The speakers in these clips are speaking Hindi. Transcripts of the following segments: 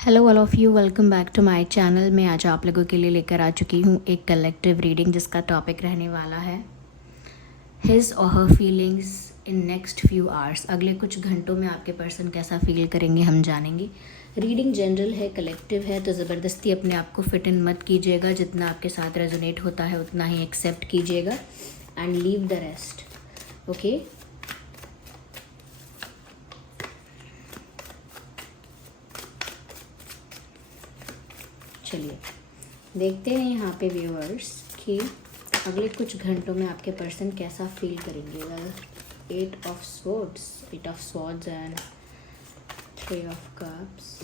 Hello all of you, welcome back to my channel. मैं आज आप लोगों के लिए लेकर आ चुकी हूँ एक कलेक्टिव रीडिंग जिसका टॉपिक रहने वाला है हिज और हर feelings in next few hours. अगले कुछ घंटों में आपके पर्सन कैसा फील करेंगे हम जानेंगे। रीडिंग जनरल है, कलेक्टिव है, तो ज़बरदस्ती अपने आप को फिट इन मत कीजिएगा। जितना आपके साथ रेजोनेट होता है उतना ही एक्सेप्ट कीजिएगा and leave the rest. Okay, चलिए देखते हैं यहाँ पे व्यूअर्स कि अगले कुछ घंटों में आपके पर्सन कैसा फील करेंगे। Well, eight of swords and three of cups.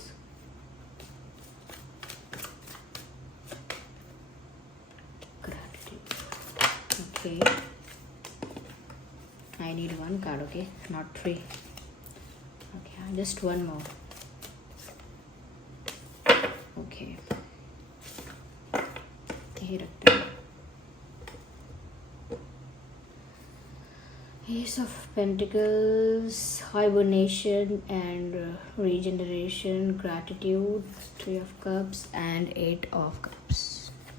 Okay, I need one card, okay, not three. Okay, just one more. Okay, यही रखते हैं। Ace of Pentacles, hibernation and regeneration, gratitude, Three of Cups and Eight of Cups.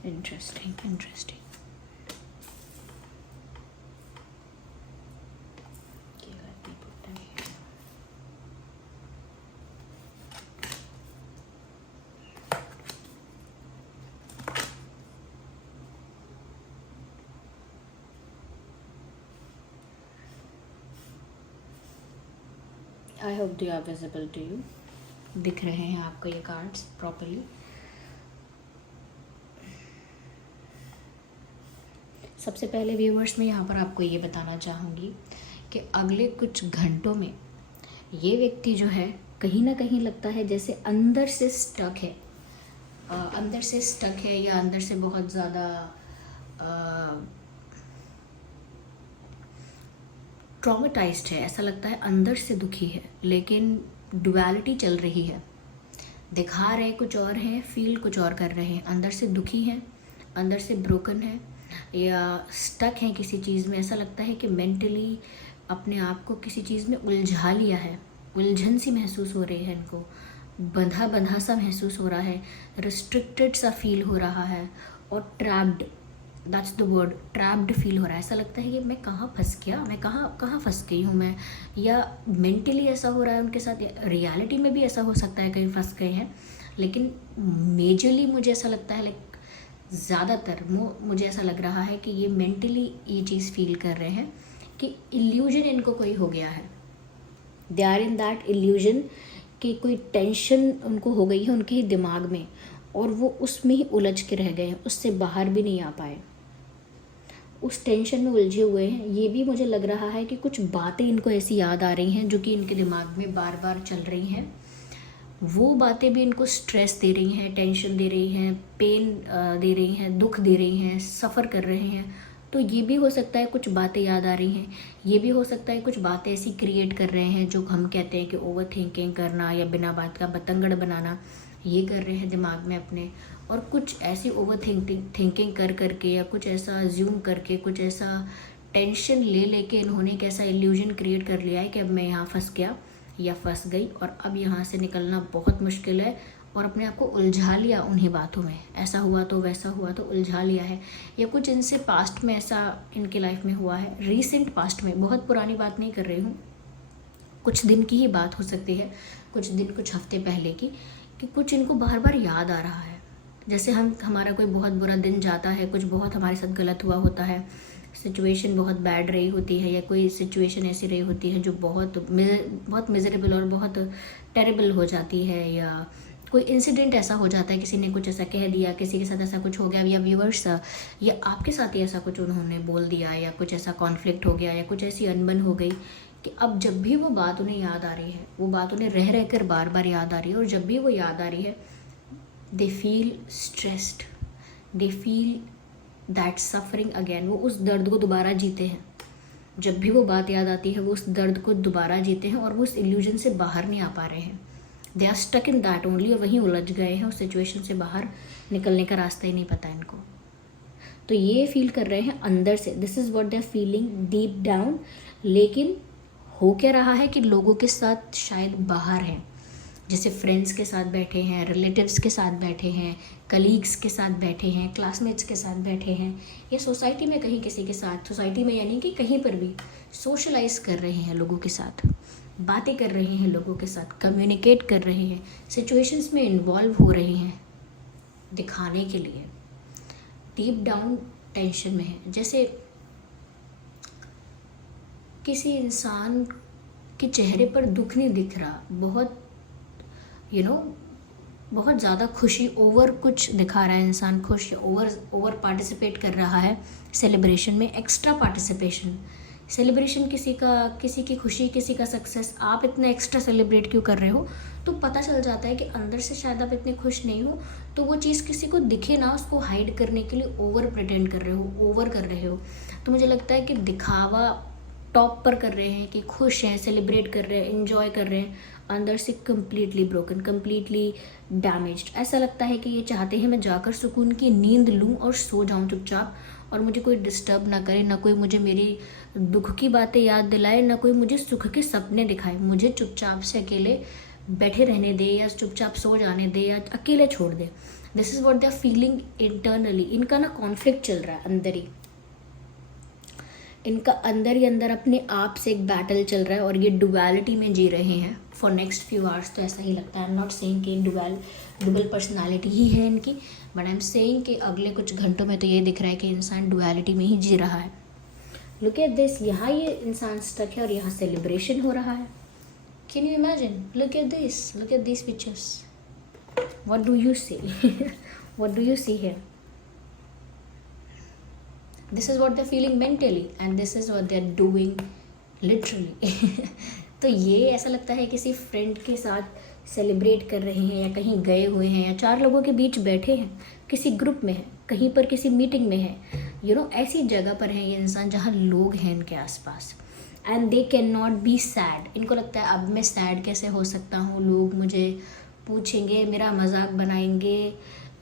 Interesting. Okay, let me put them here. I hope they are visible to you. दिख रहे हैं आपको ये कार्ड्स प्रॉपरली। सबसे पहले व्यूअर्स, मैं यहाँ पर आपको ये बताना चाहूँगी कि अगले कुछ घंटों में ये व्यक्ति जो है कहीं ना कहीं लगता है जैसे अंदर से स्टक है, या अंदर से बहुत ज़्यादा ट्रॉमेटाइज्ड है। ऐसा लगता है अंदर से दुखी है, लेकिन डुअलिटी चल रही है। दिखा रहे कुछ और हैं, फील कुछ और कर रहे हैं। अंदर से दुखी हैं, अंदर से ब्रोकन है, या स्टक हैं किसी चीज़ में। ऐसा लगता है कि मेंटली अपने आप को किसी चीज़ में उलझा लिया है, उलझन सी महसूस हो रही है इनको, बंधा बंधा सा महसूस हो रहा है, रिस्ट्रिक्टेड सा फील हो रहा है, और trapped, that's the word, trapped feel हो रहा है। ऐसा लगता है कि मैं कहाँ फंस गया, मैं कहाँ फंस गई हूँ मैं, या मेंटली ऐसा हो रहा है उनके साथ, रियलिटी में भी ऐसा हो सकता है कहीं फंस गए हैं। लेकिन मेजरली मुझे ऐसा लगता है, लाइक ज़्यादातर मुझे ऐसा लग रहा है कि ये मेंटली ये चीज़ फील कर रहे हैं कि इल्यूजन इनको कोई हो गया है। They are in that illusion कि कोई टेंशन उनको हो गई है उनके ही दिमाग में, और वो उसमें ही उलझ के रह गए हैं, उससे बाहर भी नहीं आ पाए, उस टेंशन में उलझे हुए हैं। ये भी मुझे लग रहा है कि कुछ बातें इनको ऐसी याद आ रही हैं जो कि इनके दिमाग में बार बार चल रही हैं। वो बातें भी इनको स्ट्रेस दे रही हैं, टेंशन दे रही हैं, पेन दे रही हैं, दुख दे रही हैं, सफ़र कर रहे हैं। तो ये भी हो सकता है कुछ बातें याद आ रही हैं। ये भी हो सकता है कुछ बातें ऐसी क्रिएट कर रहे हैं जो हम कहते हैं कि ओवर थिंकिंग करना या बिना बात का बतंगड़ बनाना, ये कर रहे हैं दिमाग में अपने। और कुछ ऐसी ओवर थिंकिंग कर करके, या कुछ ऐसा ज्यूम करके, कुछ ऐसा टेंशन ले लेके इन्होंने एक ऐसा इल्यूजन क्रिएट कर लिया है कि अब मैं यहाँ फंस गया या फंस गई, और अब यहाँ से निकलना बहुत मुश्किल है, और अपने आप को उलझा लिया उन्हीं बातों में। ऐसा हुआ तो वैसा हुआ तो उलझा लिया है, या कुछ इनसे पास्ट में ऐसा इनके लाइफ में हुआ है, रीसेंट पास्ट में, बहुत पुरानी बात नहीं कर रही हूँ, कुछ दिन की ही बात हो सकती है, कुछ दिन कुछ हफ्ते पहले की, कि कुछ इनको बार बार याद आ रहा है। जैसे हमारा कोई बहुत बुरा दिन जाता है, कुछ बहुत हमारे साथ गलत हुआ होता है, सिचुएशन बहुत बैड रही होती है, या कोई सिचुएशन ऐसी रही होती है जो बहुत मिजरेबल और बहुत टेरेबल हो जाती है, या कोई इंसिडेंट ऐसा हो जाता है, किसी ने कुछ ऐसा कह दिया, किसी के साथ ऐसा कुछ हो गया, या व्यूअर्स या आपके साथ ही ऐसा कुछ उन्होंने बोल दिया, या कुछ ऐसा कॉन्फ्लिक्ट हो गया, या कुछ ऐसी अनबन हो गई कि अब जब भी वो बात उन्हें याद आ रही है, वो बात उन्हें रह कर बार बार याद आ रही है, और जब भी वो याद आ रही है they feel stressed, they feel that suffering again. वो उस दर्द को दोबारा जीते हैं। जब भी वो बात याद आती है वो उस दर्द को दोबारा जीते हैं, और वो उस इल्यूजन से बाहर नहीं आ पा रहे हैं। They are stuck in that only, और वहीं उलझ गए हैं, उस सिचुएशन से बाहर निकलने का रास्ता ही नहीं पता इनको। तो ये फील कर रहे हैं अंदर से, this is what they are feeling deep down. लेकिन हो क्या रहा है कि लोगों के साथ शायद बाहर हैं, जैसे फ्रेंड्स के साथ बैठे हैं, रिलेटिव्स के साथ बैठे हैं, कलीग्स के साथ बैठे हैं, क्लासमेट्स के साथ बैठे हैं, या सोसाइटी में कहीं किसी के साथ, सोसाइटी में यानी कि कहीं पर भी सोशलाइज कर रहे हैं लोगों के साथ, बातें कर रहे हैं लोगों के साथ, कम्युनिकेट कर रहे हैं, सिचुएशंस में इन्वॉल्व हो रहे हैं दिखाने के लिए, डीप डाउन टेंशन में है। जैसे किसी इंसान के चेहरे पर दुख नहीं दिख रहा, बहुत बहुत ज़्यादा खुशी, ओवर कुछ दिखा रहा है इंसान, खुश, ओवर पार्टिसिपेट कर रहा है सेलिब्रेशन में, एक्स्ट्रा पार्टिसिपेशन। सेलिब्रेशन किसी की खुशी, किसी का सक्सेस, आप इतना एक्स्ट्रा सेलिब्रेट क्यों कर रहे हो, तो पता चल जाता है कि अंदर से शायद आप इतने खुश नहीं हो, तो वो चीज़ किसी को दिखे ना, उसको हाइड करने के लिए ओवर प्रिटेंड कर रहे हो, ओवर कर रहे हो। तो मुझे लगता है कि दिखावा टॉप पर कर रहे हैं कि खुश हैं, सेलिब्रेट कर रहे हैं, एंजॉय कर रहे हैं, अंदर से कम्प्लीटली ब्रोकन, कम्प्लीटली डैमेज्ड। ऐसा लगता है कि ये चाहते हैं मैं जाकर सुकून की नींद लूँ और सो जाऊँ चुपचाप, और मुझे कोई डिस्टर्ब ना करे, ना कोई मुझे मेरी दुख की बातें याद दिलाए, ना कोई मुझे सुख के सपने दिखाए, मुझे चुपचाप से अकेले बैठे रहने दे, या चुपचाप सो जाने दे, या अकेले छोड़ दे। This is what they are feeling internally. इनका ना कॉन्फ्लिक्ट चल रहा है अंदर ही, इनका अंदर ही अंदर अपने आप से एक बैटल चल रहा है, और ये डुअलिटी में जी रहे हैं फॉर नेक्स्ट फ्यू आवर्स। तो ऐसा ही लगता है। आई एम नॉट सेइंग कि डुअल पर्सनालिटी ही है इनकी, बट आई एम सेइंग कि अगले कुछ घंटों में तो ये दिख रहा है कि इंसान डुअलिटी में ही जी रहा है। लुक एट दिस, यहाँ ये इंसान स्टक है और यहाँ सेलिब्रेशन हो रहा है। Can you imagine? Look at this pictures, what do you see? What do you see here? This is what they're feeling mentally and this is what they're doing literally. तो ये ऐसा लगता है किसी फ्रेंड के साथ सेलिब्रेट कर रहे हैं, या कहीं गए हुए हैं, या चार लोगों के बीच बैठे हैं, किसी ग्रुप में है, कहीं पर किसी मीटिंग में है, ऐसी जगह पर है ये इंसान जहाँ लोग हैं इनके आसपास, and they can not be sad. इनको लगता है अब मैं सैड कैसे हो सकता हूँ, लोग मुझे पूछेंगे, मेरा मजाक बनाएंगे,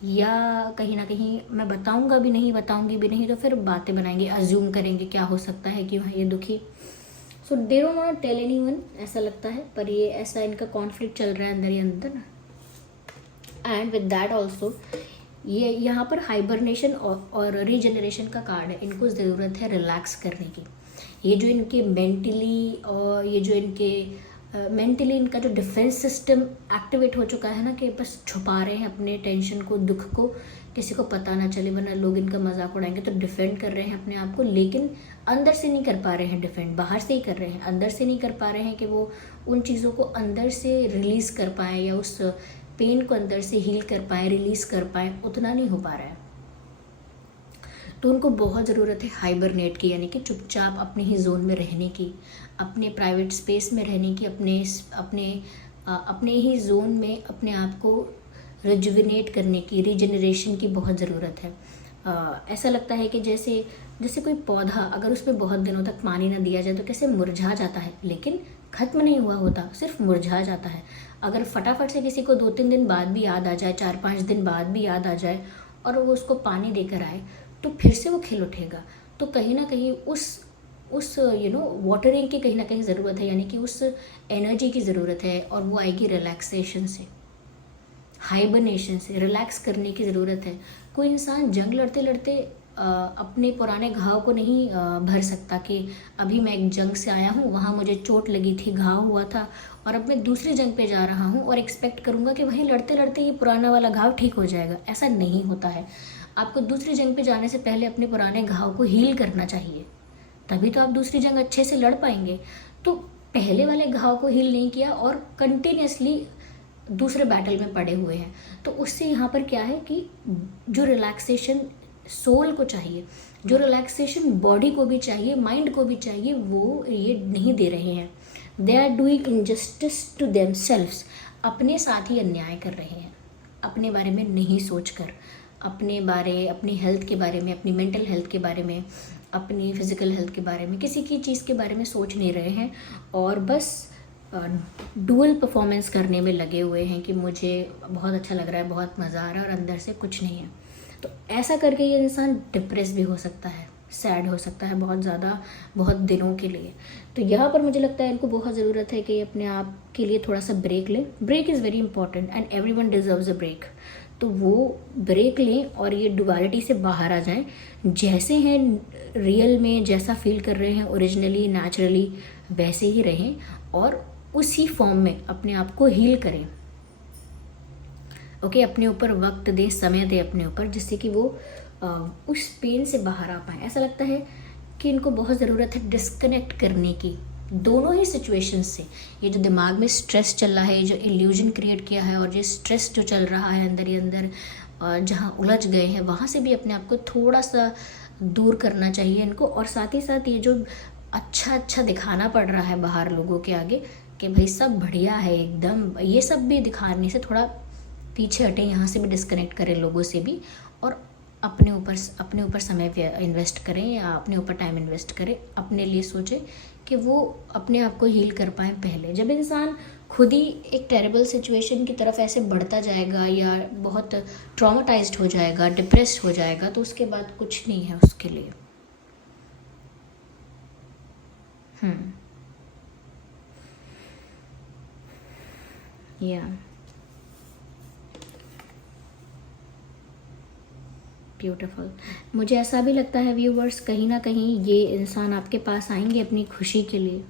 या कहीं ना कहीं मैं बताऊंगी भी नहीं, तो फिर बातें बनाएंगे, अज्यूम करेंगे क्या हो सकता है कि ये दुखी। So they don't want to tell anyone, ऐसा लगता है। पर ये ऐसा इनका कॉन्फ्लिक्ट चल रहा है अंदर ही अंदर ना। एंड विद दैट ऑल्सो ये यहाँ पर हाइबरनेशन और रीजनरेशन का कार्ड है। इनको ज़रूरत है रिलैक्स करने की। ये जो इनके मेंटली और ये जो इनके मेंटली इनका जो डिफेंस सिस्टम एक्टिवेट हो चुका है ना, कि बस छुपा रहे हैं अपने टेंशन को, दुख को, किसी को पता ना चले वरना लोग इनका मजाक उड़ाएंगे, तो डिफेंड कर रहे हैं अपने आप को, लेकिन अंदर से नहीं कर पा रहे हैं डिफेंड, बाहर से ही कर रहे हैं, अंदर से नहीं कर पा रहे हैं कि वो उन चीज़ों को अंदर से रिलीज़ कर पाएँ, या उस पेन को अंदर से हील कर पाएँ, रिलीज़ कर पाएँ, उतना नहीं हो पा रहा है। तो उनको बहुत ज़रूरत है हाइबरनेट की, यानी कि चुपचाप अपने ही जोन में रहने की, अपने प्राइवेट स्पेस में रहने की, अपने ही जोन में अपने आप को रिजुविनेट करने की, रीजनरेशन की बहुत ज़रूरत है। ऐसा लगता है कि जैसे कोई पौधा अगर उसमें बहुत दिनों तक पानी ना दिया जाए तो कैसे मुरझा जाता है, लेकिन ख़त्म नहीं हुआ होता, सिर्फ मुरझा जाता है। अगर फटाफट से किसी को 2-3 दिन बाद भी याद आ जाए, 4-5 दिन बाद भी याद आ जाए, और वो उसको पानी देकर आए, तो फिर से वो खिल उठेगा। तो कहीं ना कहीं उस वाटरिंग की कहीं ना कहीं ज़रूरत है, यानी कि उस एनर्जी की ज़रूरत है, और वो आएगी रिलैक्सेशन से, हाइबरनेशन से, रिलैक्स करने की ज़रूरत है। कोई इंसान जंग लड़ते लड़ते अपने पुराने घाव को नहीं भर सकता कि अभी मैं एक जंग से आया हूँ, वहाँ मुझे चोट लगी थी, घाव हुआ था, और अब मैं दूसरी जंग पे जा रहा हूँ और एक्सपेक्ट करूँगा कि वहीं लड़ते लड़ते ये पुराना वाला घाव ठीक हो जाएगा। ऐसा नहीं होता है। आपको दूसरी जंग पे जाने से पहले अपने पुराने घाव को हील करना चाहिए, तभी तो आप दूसरी जंग अच्छे से लड़ पाएंगे। तो पहले वाले घाव को हील नहीं किया और कंटिन्यूसली दूसरे बैटल में पड़े हुए हैं, तो उससे यहाँ पर क्या है कि जो रिलैक्सेशन सोल को चाहिए, जो रिलैक्सेशन बॉडी को भी चाहिए, माइंड को भी चाहिए, वो ये नहीं दे रहे हैं। They are doing injustice to themselves, अपने साथ ही अन्याय कर रहे हैं, अपने बारे में नहीं सोचकर, अपनी हेल्थ के बारे में, अपनी मेंटल हेल्थ के बारे में, अपनी फिजिकल हेल्थ के बारे में, किसी की चीज़ के बारे में सोच नहीं रहे हैं, और बस डुअल परफॉर्मेंस करने में लगे हुए हैं कि मुझे बहुत अच्छा लग रहा है, बहुत मज़ा आ रहा है, और अंदर से कुछ नहीं है। तो ऐसा करके ये इंसान डिप्रेस भी हो सकता है, सैड हो सकता है बहुत ज़्यादा, बहुत दिनों के लिए। तो यहाँ पर मुझे लगता है इनको बहुत ज़रूरत है कि अपने आप के लिए थोड़ा सा ब्रेक लें। Break is very important and everyone deserves a break. तो वो ब्रेक लें और ये डुअलिटी से बाहर आ जाएं, जैसे हैं रियल में, जैसा फील कर रहे हैं ओरिजिनली नेचुरली, वैसे ही रहें और उसी फॉर्म में अपने आप को हील करें। ओके, अपने ऊपर वक्त दें, समय दें अपने ऊपर, जिससे कि वो उस पेन से बाहर आ पाए। ऐसा लगता है कि इनको बहुत ज़रूरत है डिस्कनेक्ट करने की दोनों ही सिचुएशंस से। ये जो दिमाग में स्ट्रेस चल रहा है, जो इल्यूजन क्रिएट किया है, और ये स्ट्रेस जो चल रहा है अंदर ही अंदर, जहाँ उलझ गए हैं, वहाँ से भी अपने आप को थोड़ा सा दूर करना चाहिए इनको। और साथ ही साथ ये जो अच्छा दिखाना पड़ रहा है बाहर लोगों के आगे कि भाई सब बढ़िया है एकदम, ये सब भी दिखाने से थोड़ा पीछे हटें, यहाँ से भी डिस्कनेक्ट करें लोगों से भी, और अपने ऊपर समय इन्वेस्ट करें या अपने ऊपर टाइम इन्वेस्ट करें। अपने लिए सोचें कि वो अपने आप को हील कर पाएँ पहले। जब इंसान खुद ही एक टेरेबल सिचुएशन की तरफ ऐसे बढ़ता जाएगा या बहुत ट्रॉमाटाइज्ड हो जाएगा, डिप्रेस्ड हो जाएगा, तो उसके बाद कुछ नहीं है उसके लिए। या ब्यूटीफुल। मुझे ऐसा भी लगता है व्यूवर्स, कहीं ना कहीं ये इंसान आपके पास आएंगे अपनी खुशी के लिए,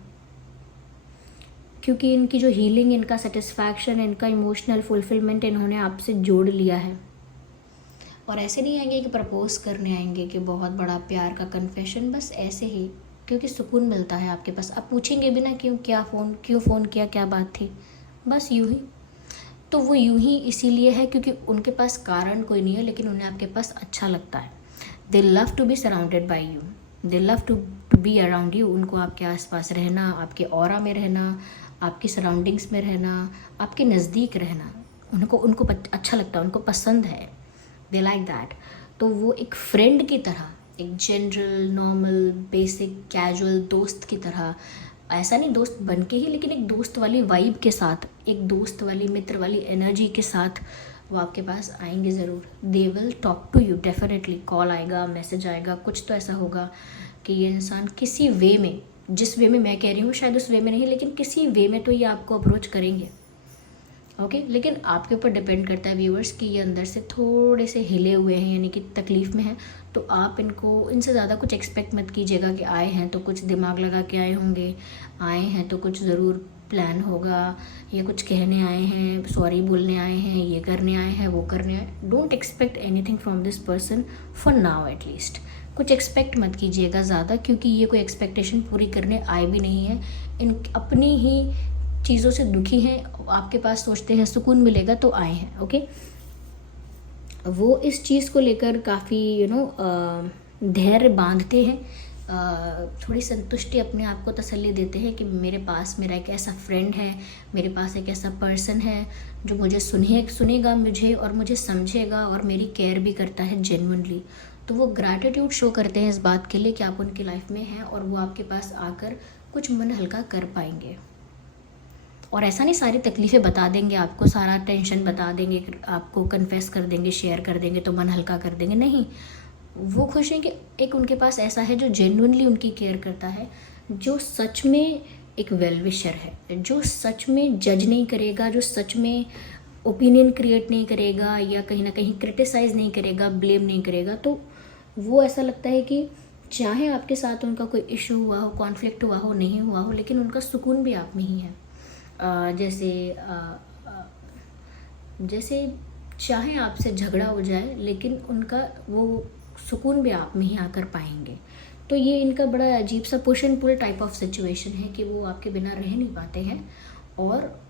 क्योंकि इनकी जो हीलिंग, इनका सेटिस्फैक्शन, इनका इमोशनल फुलफिलमेंट इन्होंने आपसे जोड़ लिया है। और ऐसे नहीं आएंगे कि प्रपोज करने आएंगे कि बहुत बड़ा प्यार का कन्फेशन, बस ऐसे ही, क्योंकि सुकून मिलता है आपके पास। आप पूछेंगे भी ना क्यों फ़ोन किया, क्या बात थी, बस यूँ ही। तो वो यूं ही इसीलिए है क्योंकि उनके पास कारण कोई नहीं है, लेकिन उन्हें आपके पास अच्छा लगता है। They love to be surrounded by you, they love to be around you. उनको आपके आसपास रहना, आपके ऑरा में रहना, आपकी सराउंडिंग्स में रहना, आपके नज़दीक रहना, उनको अच्छा लगता है, उनको पसंद है, दे लाइक दैट। तो वो एक फ्रेंड की तरह, एक जनरल नॉर्मल बेसिक कैजुअल दोस्त की तरह, ऐसा नहीं दोस्त बन के ही, लेकिन एक दोस्त वाली वाइब के साथ, एक दोस्त वाली मित्र वाली एनर्जी के साथ वो आपके पास आएंगे ज़रूर। They will talk to you definitely. Call आएगा, मैसेज आएगा, कुछ तो ऐसा होगा कि ये इंसान किसी वे में, जिस वे में मैं कह रही हूँ शायद उस वे में नहीं, लेकिन किसी वे में तो ये आपको अप्रोच करेंगे। ओके, लेकिन आपके ऊपर डिपेंड करता है व्यूअर्स कि ये अंदर से थोड़े से हिले हुए हैं, यानी कि तकलीफ़ में हैं। तो आप इनसे ज़्यादा कुछ एक्सपेक्ट मत कीजिएगा कि आए हैं तो कुछ दिमाग लगा के आए होंगे, आए हैं तो कुछ ज़रूर प्लान होगा, या कुछ कहने आए हैं, सॉरी बोलने आए हैं, ये करने आए हैं, वो करने आए। Don't expect anything from this person for now at least. कुछ एक्सपेक्ट मत कीजिएगा ज़्यादा, क्योंकि ये कोई एक्सपेक्टेशन पूरी करने आए भी नहीं है। इन अपनी ही चीज़ों से दुखी हैं, आपके पास सोचते हैं सुकून मिलेगा तो आए हैं। ओके, वो इस चीज़ को लेकर काफ़ी धैर्य बांधते हैं, थोड़ी संतुष्टि अपने आप को तसल्ली देते हैं कि मेरे पास मेरा एक ऐसा फ्रेंड है, मेरे पास एक ऐसा पर्सन है जो मुझे सुनेगा मुझे, और मुझे समझेगा, और मेरी केयर भी करता है जेन्युइनली। तो वो ग्रैटिट्यूड शो करते हैं इस बात के लिए कि आप उनकी लाइफ में हैं, और वो आपके पास आकर कुछ मन हल्का कर पाएंगे। और ऐसा नहीं सारी तकलीफ़ें बता देंगे आपको, सारा टेंशन बता देंगे, आपको कन्फेस कर देंगे, शेयर कर देंगे तो मन हल्का कर देंगे, नहीं। वो खुश हैं कि एक उनके पास ऐसा है जो जेन्युइनली उनकी केयर करता है, जो सच में एक वेल विशर है, जो सच में जज नहीं करेगा, जो सच में ओपिनियन क्रिएट नहीं करेगा, या कहीं ना कहीं क्रिटिसाइज़ नहीं करेगा, ब्लेम नहीं करेगा। तो वो ऐसा लगता है कि चाहे आपके साथ उनका कोई इशू हुआ हो, कॉन्फ्लिक्ट हुआ हो, नहीं हुआ हो, लेकिन उनका सुकून भी आप में ही है। जैसे चाहे आपसे झगड़ा हो जाए, लेकिन उनका वो सुकून भी आप में ही आकर पाएंगे। तो ये इनका बड़ा अजीब सा push and pull type of situation है कि वो आपके बिना रह नहीं पाते हैं, और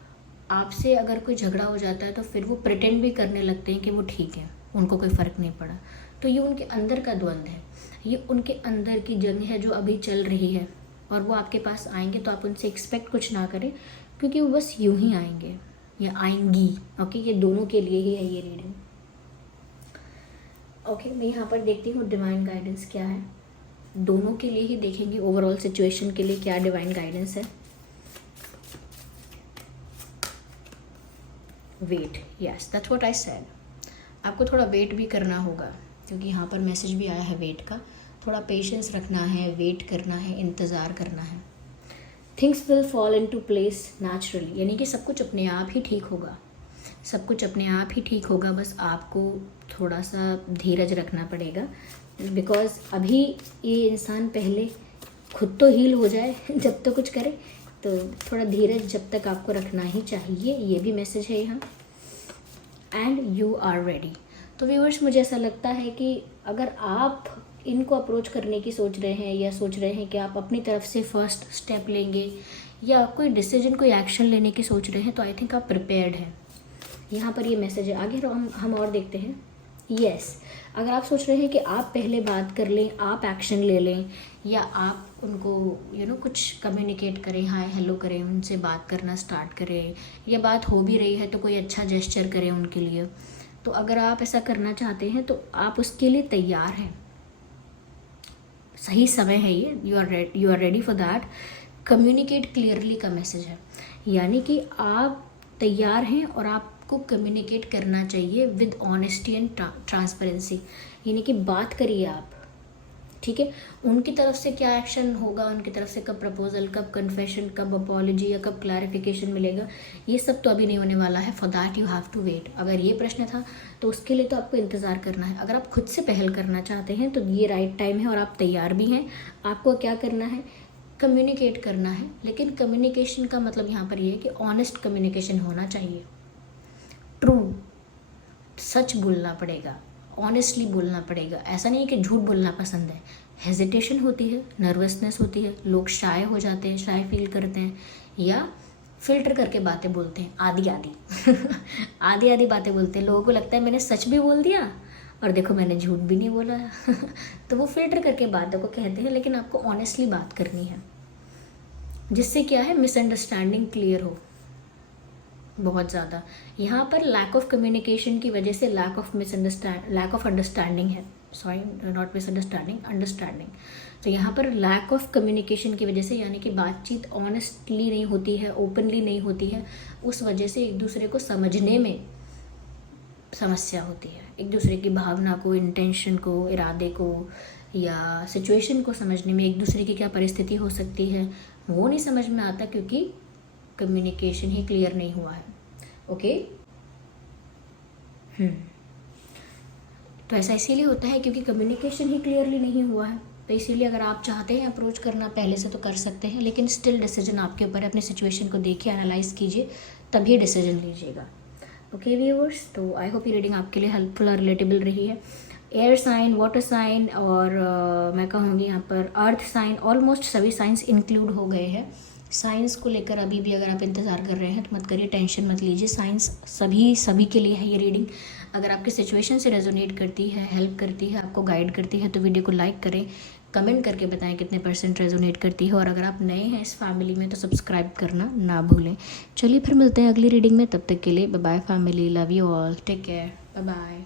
आपसे अगर कोई झगड़ा हो जाता है तो फिर वो प्रिटेंड भी करने लगते हैं कि वो ठीक है, उनको कोई फ़र्क नहीं पड़ा। तो ये उनके अंदर का द्वंद्व है, ये उनके अंदर की जंग है जो अभी चल रही है। और वो आपके पास आएंगे तो आप उनसे एक्सपेक्ट कुछ ना करें, क्योंकि वो बस यूं ही आएंगे या आएंगी। ओके, ये दोनों के लिए ही है ये रीडिंग। ओके, मैं यहाँ पर देखती हूँ डिवाइन गाइडेंस क्या है, दोनों के लिए ही देखेंगे, ओवरऑल सिचुएशन के लिए क्या डिवाइन गाइडेंस है। Wait, yes that's what I said. आपको थोड़ा वेट भी करना होगा, क्योंकि यहाँ पर मैसेज भी आया है वेट का। थोड़ा पेशेंस रखना है, वेट करना है, इंतज़ार करना है। Things will fall into place naturally, यानी कि सब कुछ अपने आप ही ठीक होगा, सब कुछ अपने आप ही ठीक होगा। बस आपको थोड़ा सा धीरज रखना पड़ेगा, बिकॉज़ अभी ये इंसान पहले खुद तो हील हो जाए जब तो कुछ करे, तो थोड़ा धीरज जब तक आपको रखना ही चाहिए। ये भी मैसेज है यहाँ। And you are ready. तो व्यूअर्स, मुझे ऐसा लगता है कि अगर आप इनको अप्रोच करने की सोच रहे हैं या सोच रहे हैं कि आप अपनी तरफ से फर्स्ट स्टेप लेंगे या कोई डिसीजन, कोई एक्शन लेने की सोच रहे हैं, तो आई थिंक आप प्रिपेयर्ड हैं। यहाँ पर ये मैसेज है। आगे हम और देखते हैं। यस, अगर आप सोच रहे हैं कि आप पहले बात कर लें, आप एक्शन ले लें, या आप उनको कुछ कम्युनिकेट करें, हाय हेलो करें, उनसे बात करना स्टार्ट करें, या बात हो भी रही है तो कोई अच्छा जेस्चर करें उनके लिए, तो अगर आप ऐसा करना चाहते हैं तो आप उसके लिए तैयार हैं, सही समय है ये। You are ready for that. Communicate clearly का मैसेज है, यानी कि आप तैयार हैं और आपको कम्युनिकेट करना चाहिए विद ऑनेस्टी एंड ट्रांसपेरेंसी, यानी कि बात करिए आप, ठीक है। उनकी तरफ से क्या एक्शन होगा, उनकी तरफ से कब प्रपोजल, कब कन्फेशन, कब अपॉलॉजी या कब क्लैरिफिकेशन मिलेगा, ये सब तो अभी नहीं होने वाला है। For that you have to wait. अगर ये प्रश्न था तो उसके लिए तो आपको इंतज़ार करना है। अगर आप खुद से पहल करना चाहते हैं तो ये राइट टाइम है और आप तैयार भी हैं। आपको क्या करना है, कम्युनिकेट करना है, लेकिन कम्युनिकेशन का मतलब यहाँ पर ये है कि ऑनेस्ट कम्युनिकेशन होना चाहिए, ट्रू, सच बोलना पड़ेगा, ऑनेस्टली बोलना पड़ेगा। ऐसा नहीं है कि झूठ बोलना पसंद है। हेजिटेशन होती है, नर्वसनेस होती है, लोग शाय हो जाते हैं, शाय फील करते हैं, या फिल्टर करके बातें बोलते हैं, आधी आधी बातें बोलते हैं। लोगों को लगता है मैंने सच भी बोल दिया और देखो मैंने झूठ भी नहीं बोला तो वो फिल्टर करके बातों को कहते हैं, लेकिन आपको ऑनेस्टली बात करनी है, जिससे क्या है, मिसअंडरस्टैंडिंग क्लियर हो बहुत ज़्यादा। यहाँ पर लैक ऑफ कम्युनिकेशन की वजह से लैक ऑफ अंडरस्टैंडिंग है, सॉरी नॉट मिसअंडरस्टैंडिंग, अंडरस्टैंडिंग। तो यहाँ पर लैक ऑफ कम्युनिकेशन की वजह से, यानी कि बातचीत ऑनेस्टली नहीं होती है, ओपनली नहीं होती है, उस वजह से एक दूसरे को समझने में समस्या होती है। एक दूसरे की भावना को, इंटेंशन को, इरादे को या सिचुएशन को समझने में, एक दूसरे की क्या परिस्थिति हो सकती है, वो नहीं समझ में आता, क्योंकि कम्युनिकेशन ही क्लियर नहीं हुआ है। ओके तो ऐसा इसीलिए होता है क्योंकि कम्युनिकेशन ही क्लियरली नहीं हुआ है। तो इसीलिए अगर आप चाहते हैं अप्रोच करना पहले से तो कर सकते हैं, लेकिन स्टिल डिसीजन आपके ऊपर है। अपनी सिचुएशन को देखिए, एनालाइज कीजिए, तभी डिसीजन लीजिएगा। ओके व्यूअर्स, तो आई होप ये रीडिंग आपके लिए हेल्पफुल और रिलेटेबल रही है। एयर साइन, वाटर साइन और मैं कहूँगी यहाँ पर अर्थ साइन, ऑलमोस्ट सभी साइंस इंक्लूड हो गए हैं। साइंस को लेकर अभी भी अगर आप इंतज़ार कर रहे हैं तो मत करिए, टेंशन मत लीजिए। साइंस सभी के लिए है ये रीडिंग। अगर आपकी सिचुएशन से रेजोनेट करती है, हेल्प करती है, आपको गाइड करती है, तो वीडियो को लाइक करें, कमेंट करके बताएं कितने % रेजोनेट करती है। और अगर आप नए हैं इस फैमिली में तो सब्सक्राइब करना ना भूलें। चलिए फिर मिलते हैं अगली रीडिंग में, तब तक के लिए bye bye family, love you all, take care, bye bye.